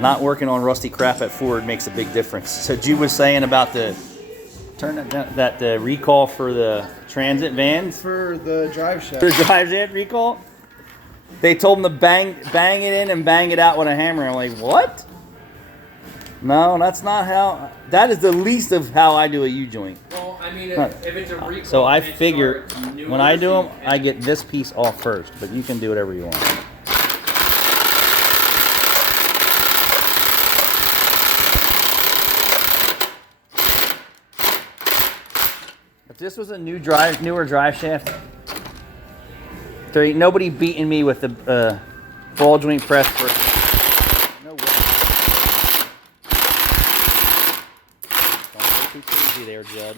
not working on rusty crap at Ford makes a big difference. So Jude was saying about the the recall for the Transit vans. For the drive shaft. For the drive shaft recall. They told him to bang it in and bang it out with a hammer. I'm like, what? No, that's not how. That is the least of how I do a U-joint. Well, I mean, if it's a recall. So I figure when I do them, I get this piece off first, but you can do whatever you want. If this was a newer drive shaft, there ain't nobody beating me with the ball joint press for. No way. Don't go too crazy there, Judd.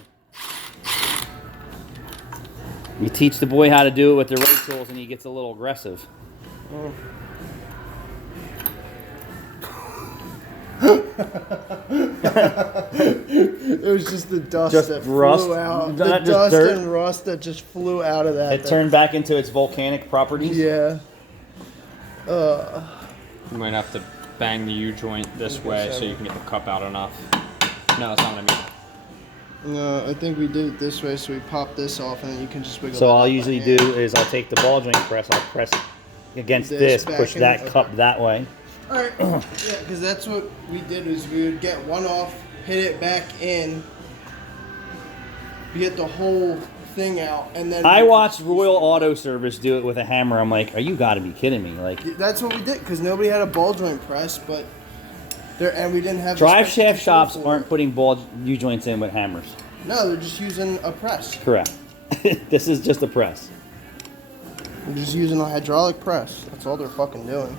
You teach the boy how to do it with the right tools, and he gets a little aggressive. It was just the dust that rust? flew out. The Not just dust dirt? and rust that just flew out of that. It turned back into its volcanic properties. Yeah. You might have to bang the U-joint this way so you can get the cup out enough. No, that's not what I mean. No, I think we did it this way, so we pop this off, and then you can just wiggle. So that all out I usually by do hand. is I'll take the ball joint press, I'll press it against This this, back push in, that okay. cup that way. All right. Yeah, because that's what we did. Is we would get one off, hit it back in, get the whole thing out, and then. I watched Royal Auto Service do it with a hammer. I'm like, you got to be kidding me! Like That's what we did because nobody had a ball joint press, but there and we didn't have. the drive shaft special shops tool for aren't it. putting ball U joints in with hammers. No, they're just using a press. Correct. This is just a press. They're just using a hydraulic press. That's all they're fucking doing.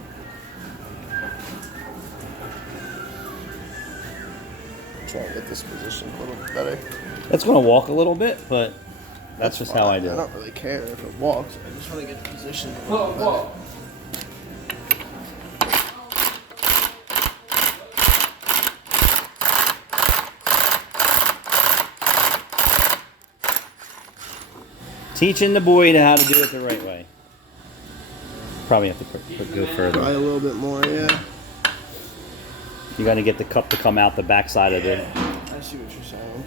Try to get this position a little bit better. It's going to walk a little bit, but that's just how I do I it. don't really care if it walks. I just want to get the position a Whoa, little better. whoa. Teaching the boy how to do it the right way. Probably have to go further. Try a little bit more, yeah. You got to get the cup to come out the backside of it. I see what you're saying.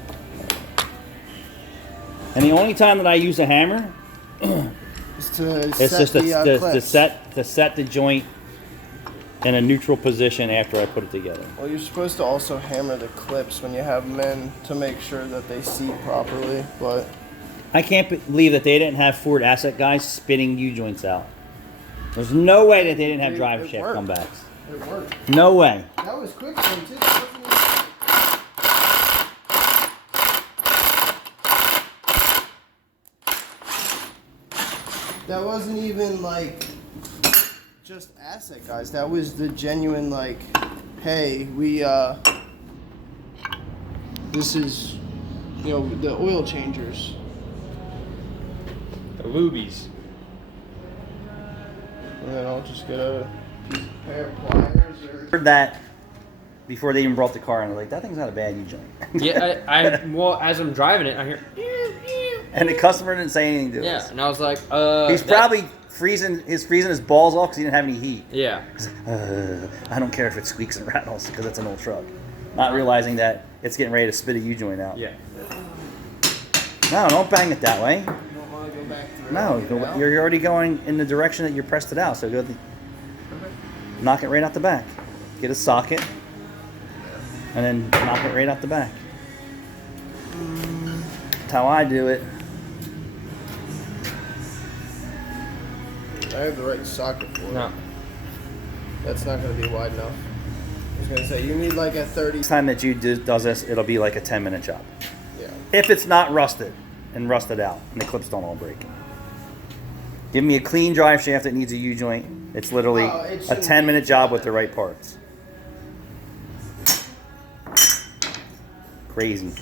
And the only time that I use a hammer, It's to it's set just the to clips. set the joint in a neutral position after I put it together. Well, you're supposed to also hammer the clips when you have men to make sure that they seat properly, but I can't believe that they didn't have Ford asset guys spitting U-joints out. There's no way that they didn't have drive it shaft worked. comebacks. it worked. No way. That was quick for him, too. That wasn't even like just asset guys. That was the genuine like, hey, we this is, you know, the oil changers. The lubies. And then I'll just get a pair of pliers or. Heard that before they even brought the car, and they're like, that thing's not a bad U-joint. Yeah, well, as I'm driving it, I hear. And the customer didn't say anything to Yeah, us. and I was like, He's probably freezing his balls off because he didn't have any heat. Yeah. I don't care if it squeaks and rattles because it's an old truck. Not realizing that it's getting ready to spit a U-joint out. Yeah. No, don't bang it that way. You don't want to go back through. No, you're already going in the direction that you pressed it out. So go, knock it right out the back. Get a socket, and then knock it right out the back. That's how I do it. I have the right socket for it. No. That's not going to be wide enough. I was going to say, you need like a 30. Next time that you does this, it'll be like a 10-minute job. Yeah. If it's not rusted and rusted out and the clips don't all break. Give me a clean drive shaft that needs a U-joint. It's literally Oh, it a shouldn't 10-minute be. job with the right parts. Crazy.